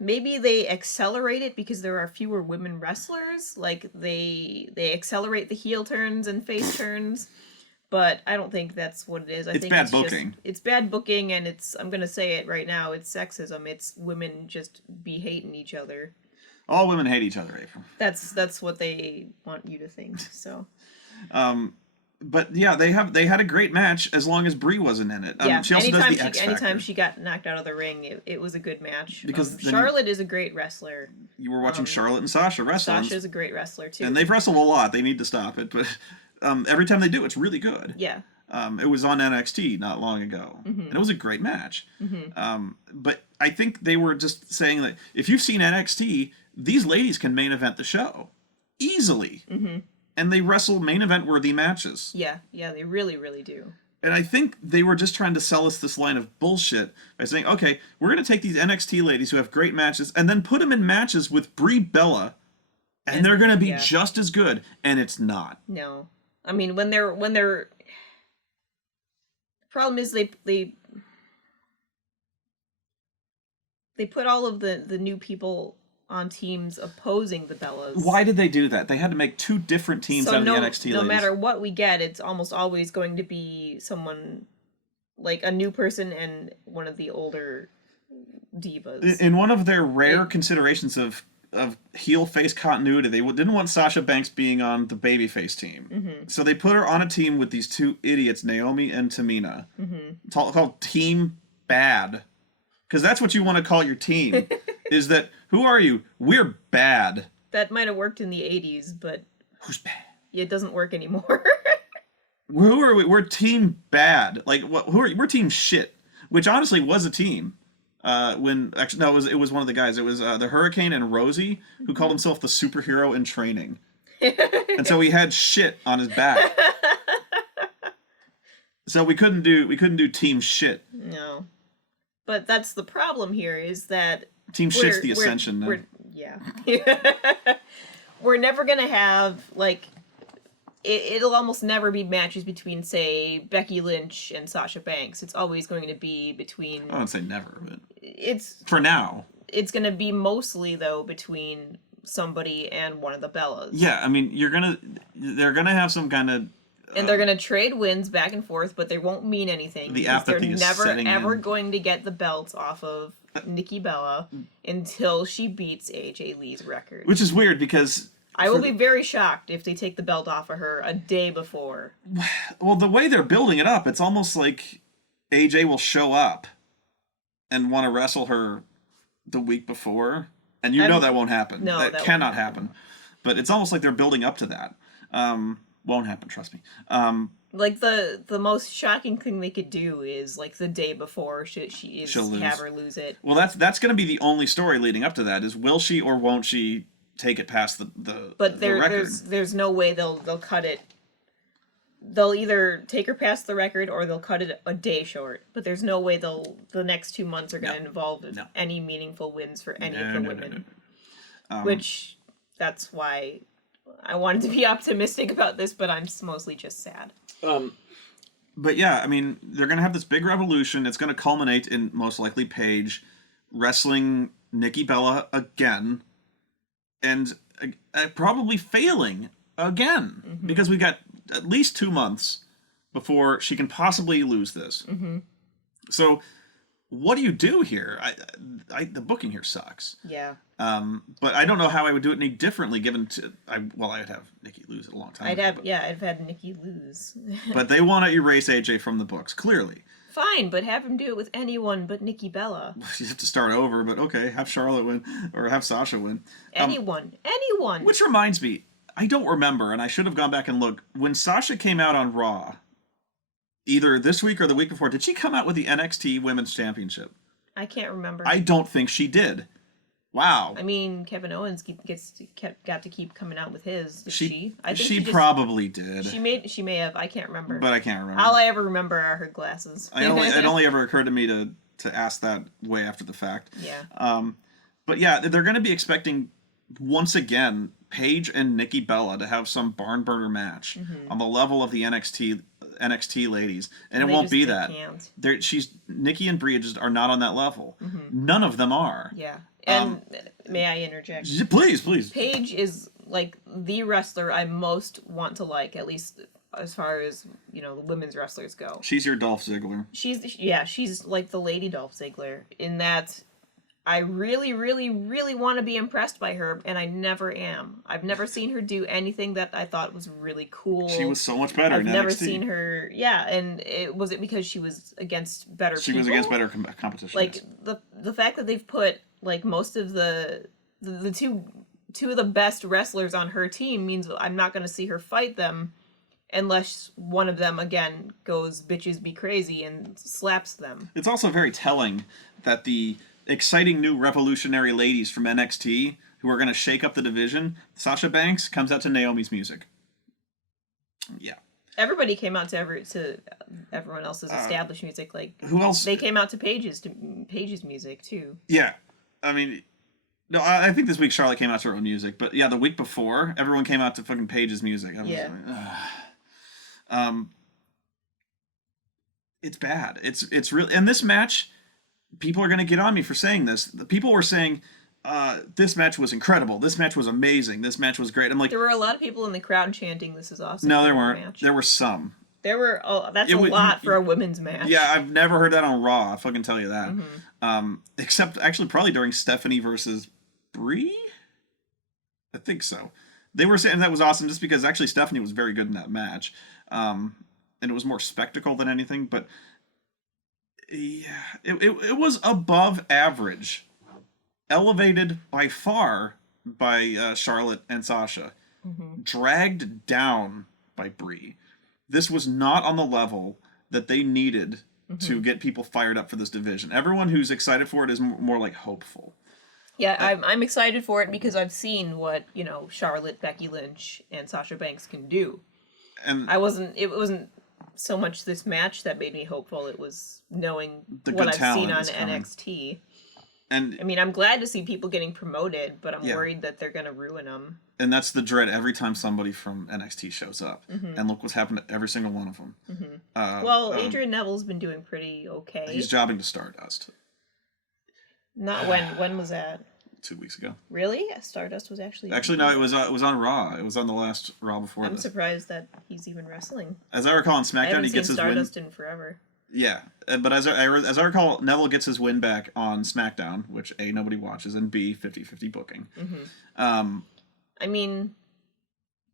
maybe they accelerate it because there are fewer women wrestlers. Like, they accelerate the heel turns and face turns. But I don't think that's what it is. I think bad booking. It's bad booking, and I'm going to say it right now, it's sexism. It's women just be hating each other. All women hate each other, April. That's what they want you to think, so. But yeah, they had a great match as long as Brie wasn't in it. She also does the X Factor. Anytime she got knocked out of the ring, it was a good match. Because Charlotte is a great wrestler. You were watching Charlotte and Sasha wrestle. Sasha's a great wrestler too. And they've wrestled a lot. They need to stop it, but every time they do, it's really good. Yeah. It was on NXT not long ago, and it was a great match. But I think they were just saying that if you've seen NXT, these ladies can main event the show easily. And they wrestle main event worthy matches. Yeah, they really, really do. And I think they were just trying to sell us this line of bullshit by saying, okay, we're going to take these NXT ladies who have great matches and then put them in matches with Brie Bella, and they're going to be just as good. And it's not. No. I mean, when they're the problem is they put all of the new people on teams opposing the Bellas. Why did they do that? They had to make two different teams out of the NXT ladies. No matter what we get, it's almost always going to be someone, like a new person and one of the older divas. In one of their rare considerations of heel face continuity, they didn't want Sasha Banks being on the babyface team. So they put her on a team with these two idiots, Naomi and Tamina. It's called Team Bad. Because that's what you want to call your team. Is that, who are you? We're bad. That might have worked in the 80s, but... Who's bad? It doesn't work anymore. Who are we? We're Team Bad. Like, who are you? We're Team Shit. Which honestly was a team. Actually, no, it was one of the guys. It was the Hurricane and Rosie, who called himself the superhero in training. And so he had shit on his back. So we couldn't do Team Shit. No. But that's the problem here, is that... Team Shit's the Ascension now. Yeah. We're never going to have, like... It'll almost never be matches between, say, Becky Lynch and Sasha Banks. It's always going to be between... I wouldn't say never, but... It's... For now. It's going to be mostly, though, between somebody and one of the Bellas. Yeah, I mean, they're going to have some kind of... And they're going to trade wins back and forth, but they won't mean anything. The apathy they're is never, setting ever in. going to get the belts off of Nikki Bella until she beats AJ Lee's record. Which is weird, because... I will be very shocked if they take the belt off of her a day before. Well, the way they're building it up, it's almost like AJ will show up and want to wrestle her the week before. And you know that won't happen. No, that cannot happen. But it's almost like they're building up to that. Won't happen, trust me. Like, the most shocking thing they could do is, like, the day before She'll lose. have her lose it. Well, that's going to be the only story leading up to that, is will she or won't she take it past the record? There's no way they'll cut it. They'll either take her past the record or they'll cut it a day short. But there's no way the next 2 months are going to involve any meaningful wins for any of the women. Which, that's why I wanted to be optimistic about this, but I'm mostly just sad. But yeah, I mean, they're going to have this big revolution. It's going to culminate in, most likely, Paige wrestling Nikki Bella again. And probably failing again. Mm-hmm. Because we got at least 2 months before she can possibly lose this. Mm-hmm. So, what do you do here? The booking here sucks. Yeah. But I don't know how I would do it any differently, given I would have Nikki lose it a long time ago. I'd had Nikki lose. But they want to erase AJ from the books, clearly. Fine, but have him do it with anyone but Nikki Bella. You have to start over, but okay, have Charlotte win, or have Sasha win. Anyone. Which reminds me, I don't remember, and I should have gone back and looked. When Sasha came out on Raw, either this week or the week before, did she come out with the NXT Women's Championship? I can't remember. I don't think she did. Wow. I mean, Kevin Owens got to keep coming out with his. Did she? I think she probably did. She may have. I can't remember. But I can't remember. All I ever remember are her glasses. It only ever occurred to me to ask that way after the fact. Yeah. But yeah, they're going to be expecting once again Paige and Nikki Bella to have some barn burner match on the level of the NXT ladies, and it won't be that. Nikki and Bria just are not on that level. Mm-hmm. None of them are. Yeah. And may I interject? Please. Paige is like the wrestler I most want to like, at least as far as, the women's wrestlers go. She's your Dolph Ziggler. She's like the lady Dolph Ziggler, in that I really, really, really want to be impressed by her, and I never am. I've never seen her do anything that I thought was really cool. She was so much better in NXT. I've never seen her, and was it because she was against better people? She was against better competition. Like, the fact that they've put, like, most of the two of the best wrestlers on her team means I'm not going to see her fight them unless one of them, again, goes bitches be crazy and slaps them. It's also very telling that the exciting new revolutionary ladies from NXT who are going to shake up the division, Sasha Banks, comes out to Naomi's music. Yeah. Everybody came out to everyone else's established music. Like, who else? They came out to Paige's music too. Yeah, I mean, no, I think this week Charlotte came out to her own music, but yeah, the week before everyone came out to fucking Paige's music. I was like, it's bad. It's really, and this match, people are going to get on me for saying this. The people were saying, this match was incredible. This match was amazing. This match was great. I'm like, there were a lot of people in the crowd chanting, "This is awesome." No, there weren't. Match. There were some. There were. Oh, that's a lot for a women's match. Yeah, I've never heard that on Raw. I fucking tell you that. Mm-hmm. Except actually probably during Stephanie versus Brie. I think so. They were saying that was awesome just because actually Stephanie was very good in that match, and it was more spectacle than anything. But Yeah, it was above average, elevated by far by Charlotte and Sasha, dragged down by Brie. This was not on the level that they needed to get people fired up for this division. Everyone who's excited for it is more like hopeful. Yeah, I'm excited for it because I've seen what, Charlotte, Becky Lynch, and Sasha Banks can do. And It wasn't so much this match that made me hopeful. It was knowing The what good I've seen talent on is coming. NXT. and I mean, I'm glad to see people getting promoted, but I'm Yeah. worried that they're going to ruin them. and that's the dread every time somebody from NXT shows up. And look what's happened to every single one of them. Well, Adrian Neville's been doing pretty okay. He's jobbing to Stardust Not when was that? 2 weeks ago. Really? Stardust was actually No, it was on Raw. It was on the last Raw before I'm this. surprised that he's even wrestling. As I recall, on I SmackDown, haven't he seen gets his win. Stardust in forever. Yeah, but as I recall, Neville gets his win back on SmackDown, which A, nobody watches, and B, 50-50 booking. I mean,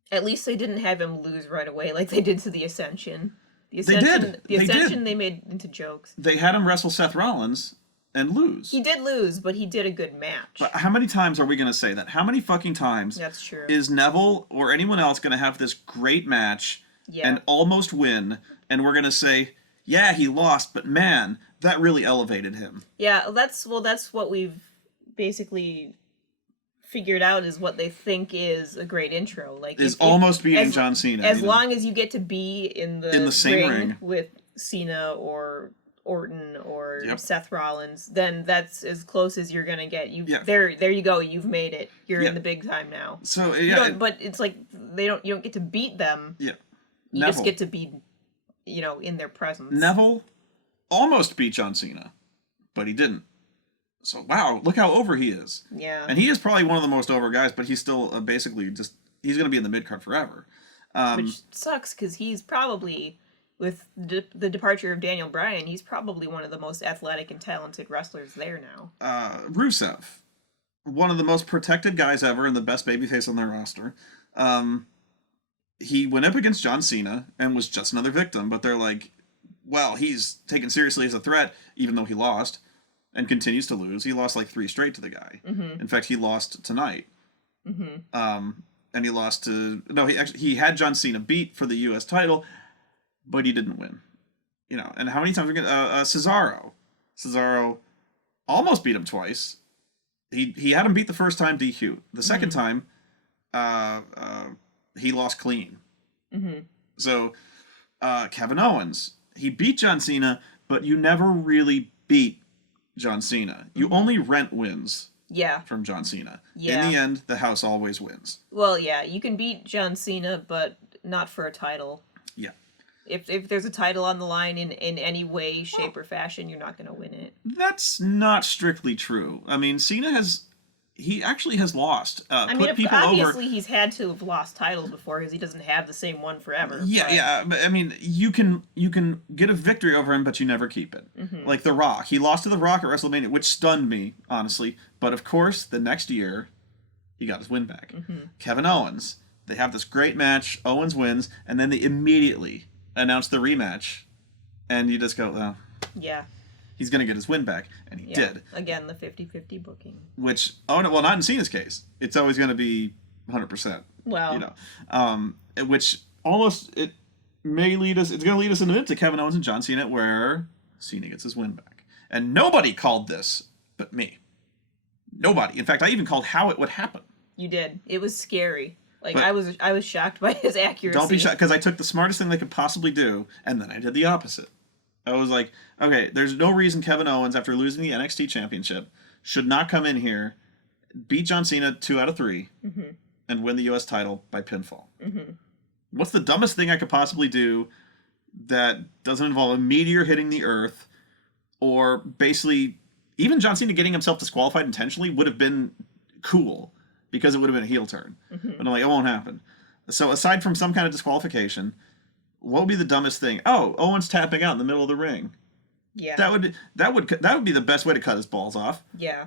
at least they didn't have him lose right away like they did to the Ascension. The Ascension, did. They made into jokes. They had him wrestle Seth Rollins and lose. He did lose, but he did a good match. But how many times are we going to say that? How many fucking times That's true. is Neville or anyone else going to have this great match and almost win, and we're going to say, yeah, he lost, but man, that really elevated him. Yeah, that's what we've basically figured out is what they think is a great intro. Like Is almost beating John Cena. As long as you get to be in the same ring with Cena or Orton or Yep. Seth Rollins, then that's as close as you're gonna get. Yeah. There you go. You've made it. You're Yeah. in the big time now. So But it's like you don't get to beat them. yeah. You Neville. just get to be, in their presence. Neville almost beat John Cena, but he didn't. So wow, look how over he is. Yeah. And he is probably one of the most over guys, but he's still basically just he's going to be in the mid card forever. Which sucks because he's probably, with the departure of Daniel Bryan, he's probably one of the most athletic and talented wrestlers there now. Rusev, one of the most protected guys ever and the best babyface on their roster. He went up against John Cena and was just another victim, but they're like, well, he's taken seriously as a threat, even though he lost and continues to lose. He lost like 3 straight to the guy. In fact, he lost tonight. And he lost to he had John Cena beat for the U.S. title, but he didn't win. And how many times Cesaro almost beat him twice. He had him beat the first time DQ. The second time, he lost clean. So Kevin Owens, he beat John Cena, but you never really beat John Cena. You only rent wins. Yeah. From John Cena. Yeah. In the end, the house always wins. Well, yeah, you can beat John Cena, but not for a title. Yeah. If there's a title on the line in any way, shape, or fashion, you're not going to win it. That's not strictly true. I mean, Cena actually has lost. Obviously he's had to have lost titles before because he doesn't have the same one forever. Yeah, but I mean, you can get a victory over him, but you never keep it. Like The Rock, he lost to The Rock at WrestleMania, which stunned me, honestly. But of course, the next year, he got his win back. Kevin Owens, they have this great match. Owens wins, and then they immediately announce the rematch, and you just go, well, yeah. He's going to get his win back, and he did. Again, the 50-50 booking. Which, not in Cena's case. It's always going to be 100%. Well. Which almost, it may lead us, it's going to lead us in a minute to Kevin Owens and John Cena, where Cena gets his win back. And nobody called this but me. Nobody. In fact, I even called how it would happen. You did. It was scary. Like, But I was shocked by his accuracy. Don't be shocked, because I took the smartest thing they could possibly do, and then I did the opposite. I was like, okay, there's no reason Kevin Owens, after losing the NXT Championship, should not come in here, beat John Cena 2 out of 3, and win the U.S. title by pinfall. What's the dumbest thing I could possibly do that doesn't involve a meteor hitting the earth, or basically, even John Cena getting himself disqualified intentionally would have been cool, because it would have been a heel turn. But I'm like, it won't happen. So aside from some kind of disqualification, what would be the dumbest thing? Oh, Owens tapping out in the middle of the ring. Yeah. That would be the best way to cut his balls off. Yeah.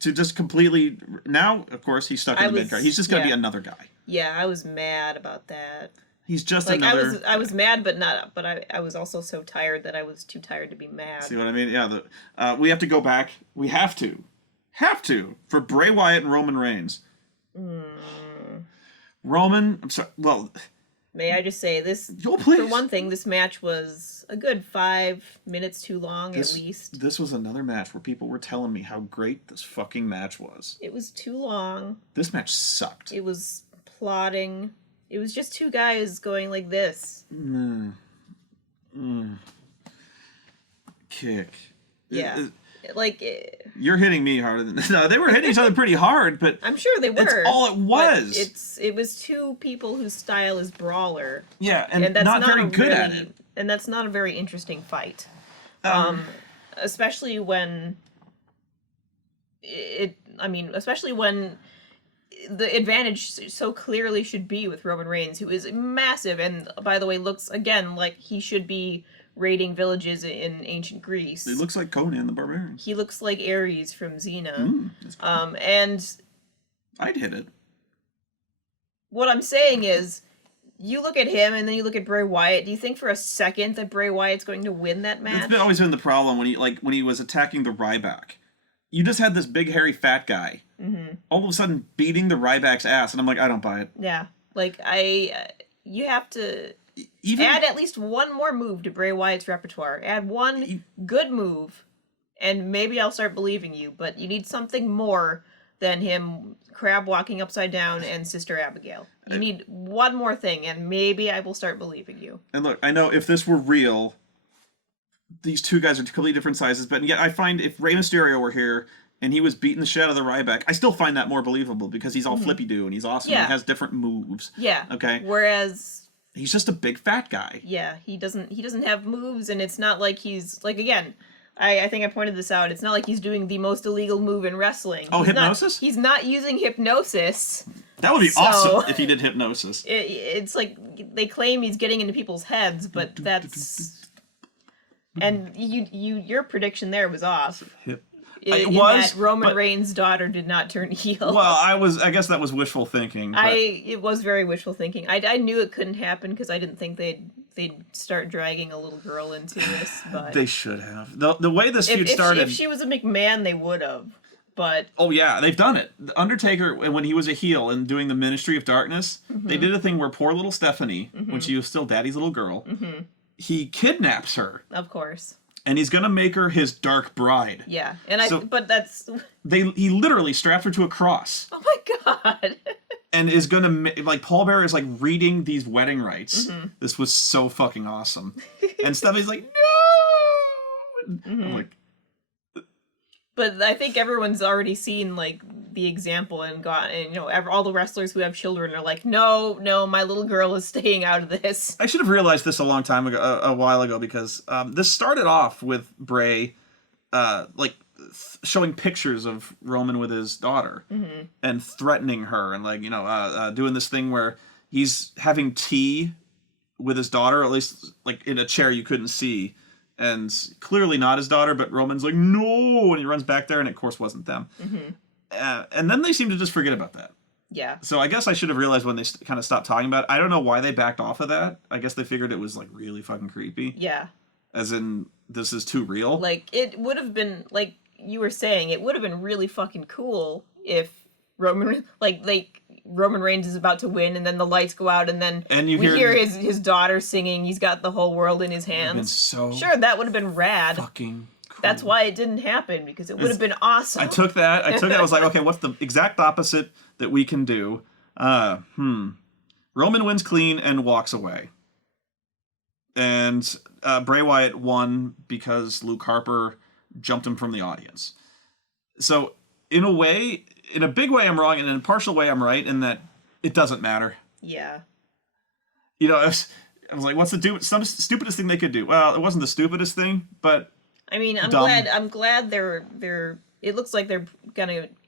To just completely, now of course he's stuck in the mid card. He's just going to be another guy. Yeah, I was mad about that. He's just like another... I was mad, but I was also so tired that I was too tired to be mad. See what I mean? Yeah, we have to go back. We have to for Bray Wyatt and Roman Reigns. Roman, I'm sorry. Well, may I just say this? Oh, please. For one thing, this match was a good 5 minutes too long at least. This was another match where people were telling me how great this fucking match was. It was too long. This match sucked. It was plodding. It was just two guys going like this. Kick. Yeah. You're hitting me harder than... No, they were hitting each other pretty hard, but... I'm sure they were. That's all it was. It was two people whose style is brawler. Yeah, and that's not very good at it. And that's not a very interesting fight. Especially when... especially when the advantage so clearly should be with Roman Reigns, who is massive, and by the way, looks, again, like he should be raiding villages in ancient Greece. He looks like Conan the Barbarian. He looks like Ares from Xena. Cool. And I'd hit it. What I'm saying is, you look at him and then you look at Bray Wyatt. Do you think for a second that Bray Wyatt's going to win that match? It's always been the problem when he was attacking the Ryback. You just had this big hairy fat guy all of a sudden beating the Ryback's ass, and I'm like, I don't buy it. Yeah, you have to Even add at least one more move to Bray Wyatt's repertoire. Add one good move, and maybe I'll start believing you. But you need something more than him crab walking upside down and Sister Abigail. You need one more thing, and maybe I will start believing you. And look, I know if this were real, these two guys are completely different sizes, but yet I find if Rey Mysterio were here and he was beating the shit out of the Ryback, I still find that more believable because he's all flippy-doo and he's awesome and he has different moves. Yeah. Okay? Whereas... he's just a big fat guy. Yeah, he doesn't have moves, and it's not like he's... Like, again, I think I pointed this out, it's not like he's doing the most illegal move in wrestling. Oh, hypnosis? He's not using hypnosis. That would be awesome if he did hypnosis. It's like, they claim he's getting into people's heads, but that's... And your prediction there was off. That Roman Reigns' daughter did not turn heel. Well, I guess that was wishful thinking. But... it was very wishful thinking. I knew it couldn't happen because I didn't think they'd start dragging a little girl into this. But they should have. The way this feud started. If she was a McMahon, they would have. But oh yeah, they've done it. The Undertaker, when he was a heel and doing the Ministry of Darkness, they did a thing where poor little Stephanie, when she was still Daddy's little girl, he kidnaps her. Of course. And he's gonna make her his dark bride. Yeah, but that's... He literally strapped her to a cross. Oh my god. And is gonna, Paul Bearer is reading these wedding rites. This was so fucking awesome. And Stephanie's like, no! I'm like... But I think everyone's already seen, the example and all the wrestlers who have children are like, no, my little girl is staying out of this. I should have realized this a while ago, because this started off with Bray, showing pictures of Roman with his daughter and threatening her and doing this thing where he's having tea with his daughter, or at least in a chair you couldn't see. And clearly not his daughter, but Roman's like, no! And he runs back there, and it, of course, wasn't them. And then they seem to just forget about that. Yeah. So I guess I should have realized when they kind of stopped talking about it. I don't know why they backed off of that. I guess they figured it was, really fucking creepy. Yeah. As in, this is too real. It would have been, like you were saying, it would have been really fucking cool if Roman Reigns is about to win, and then the lights go out, and then we hear his daughter singing, he's got the whole world in his hands. Sure, that would have been rad. Fucking cool. That's why it didn't happen, because it would have been awesome. I took that, I was like, okay, what's the exact opposite that we can do? Roman wins clean and walks away. And Bray Wyatt won because Luke Harper jumped him from the audience. So, in a big way I'm wrong, and in a partial way I'm right, in that it doesn't matter. Yeah. I was like, what's the stupidest thing they could do? Well, it wasn't the stupidest thing, but I mean, I'm glad they're it looks like they're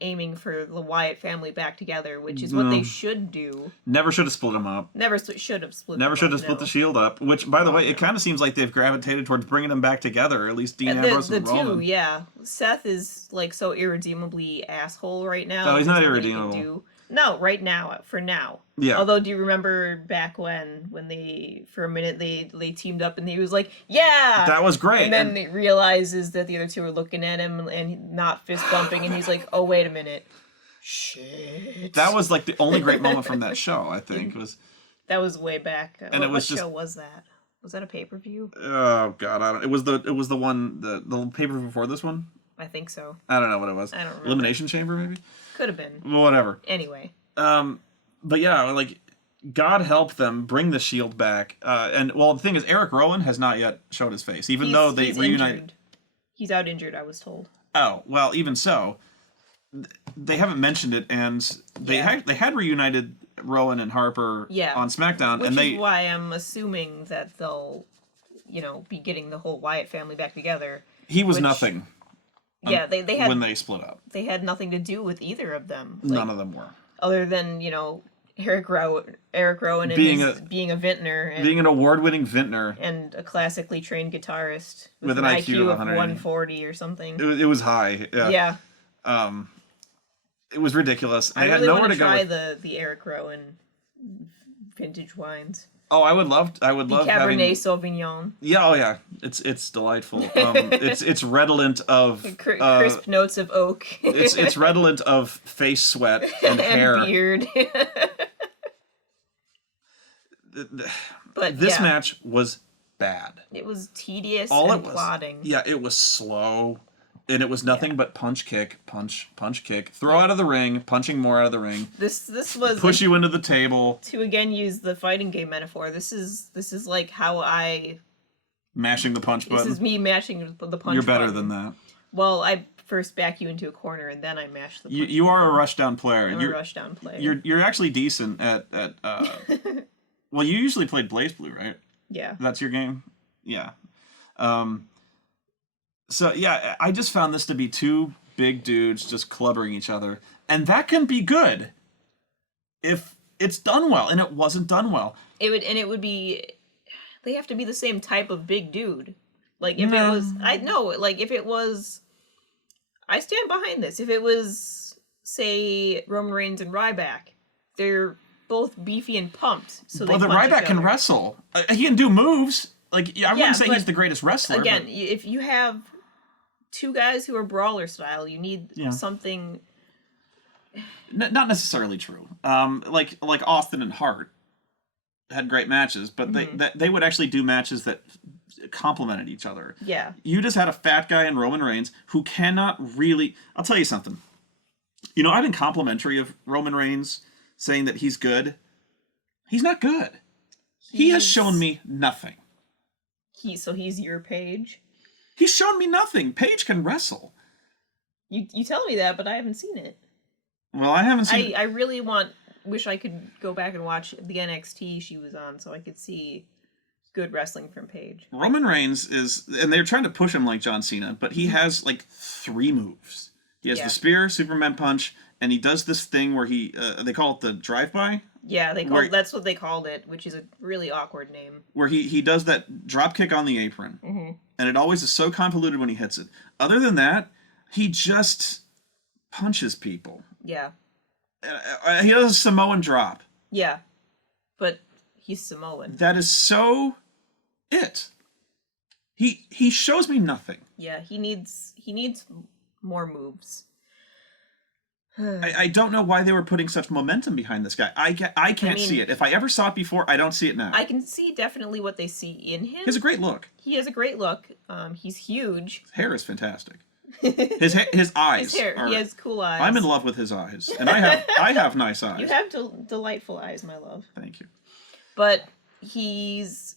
aiming for the Wyatt family back together, which is what they should do. Never should have split them up. Never should have split the Shield up, which, by the way, it kind of seems like they've gravitated towards bringing them back together, or at least Dean Ambrose and Roman. Yeah. Seth is, so irredeemably asshole right now. No, he's not irredeemable. No, right now, for now. Yeah. Although, do you remember back when they, for a minute, they teamed up and he was like, yeah! That was great. And then he realizes that the other two are looking at him and not fist bumping, and he's like, oh, wait a minute. Shit. That was like the only great moment from that show, I think. That was way back. And it was what show was that? Was that a pay-per-view? Oh god, I don't. It was the one the paper before this one. I think so. I don't know what it was. I don't remember. Elimination Chamber, maybe. Could have been. Well, whatever. Anyway. But yeah, like, God help them bring the Shield back. And well, the thing is, Eric Rowan has not yet showed his face, even though they reunited. Injured. He's out injured, I was told. Oh well, even so, they haven't mentioned it, and they had reunited Rowan and Harper on SmackDown, Which and is why I'm assuming that they'll, be getting the whole Wyatt family back together. He was nothing. Yeah, they had when they split up. They had nothing to do with either of them. None of them were. Other than Eric Rowan and being a vintner, and being an award-winning vintner, and a classically trained guitarist with an IQ of 140 or something. It was high. Yeah. It was ridiculous. I had nowhere to go. I really want to try the Eric Rowan vintage wines. Oh, I would love Cabernet Sauvignon. Yeah, oh yeah, it's delightful. It's redolent of crisp notes of oak. it's redolent of face sweat and hair, beard. But this match was bad. It was tedious and plodding. Yeah, it was slow. And it was nothing but punch, kick, throw out of the ring, punching more out of the ring. This was push you into the table. To again use the fighting game metaphor, this is like how I mashing the punch button. This is me mashing the punch. You're better button. than that. Well, I first back you into a corner and then I mash the punch. You are a rushdown player. I'm a rushdown player. You're actually decent at well, you usually played Blaze Blue, right? Yeah. That's your game? Yeah. So, yeah, I just found this to be two big dudes just clubbering each other. And that can be good if it's done well. And it wasn't done well. It would be... They have to be the same type of big dude. Like, if it was... if it was... I stand behind this. If it was, say, Roman Reigns and Ryback, they're both beefy and pumped. So well, the Ryback can wrestle. He can do moves. Like, I wouldn't say he's the greatest wrestler. Again, if you have... two guys who are brawler style, you need something. Not necessarily true. Like Austin and Hart had great matches, but they would actually do matches that complemented each other. Yeah. You just had a fat guy in Roman Reigns who cannot really. I'll tell you something. I've been complimentary of Roman Reigns, saying that he's good. He's not good. He has shown me nothing. He's your Paige. He's shown me nothing. Paige can wrestle. You tell me that, but I haven't seen it. Well, I haven't seen. I really wish I could go back and watch the NXT she was on, so I could see good wrestling from Paige. Roman Reigns is, and they're trying to push him like John Cena, but he has like 3 moves. He has the spear, Superman punch, and he does this thing where they call it the drive-by. Yeah, that's what they called it, which is a really awkward name. Where he does that drop kick on the apron. Mm-hmm. And it always is so convoluted when he hits it. Other than that, he just punches people. Yeah. He does a Samoan drop. Yeah. But he's Samoan. That is so it. He shows me nothing. Yeah, he needs more moves. I don't know why they were putting such momentum behind this guy. I can't see it. If I ever saw it before, I don't see it now. I can see definitely what they see in him. He has a great look. He has a great look. He's huge. His hair is fantastic. His eyes. He has cool eyes. I'm in love with his eyes, and I have nice eyes. You have delightful eyes, my love. Thank you. But he's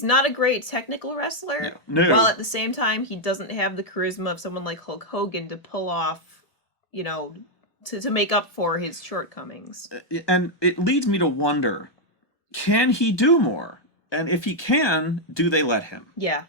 not a great technical wrestler. No. While at the same time, he doesn't have the charisma of someone like Hulk Hogan to pull off, to make up for his shortcomings. And it leads me to wonder, can he do more? And if he can, do they let him? Yeah.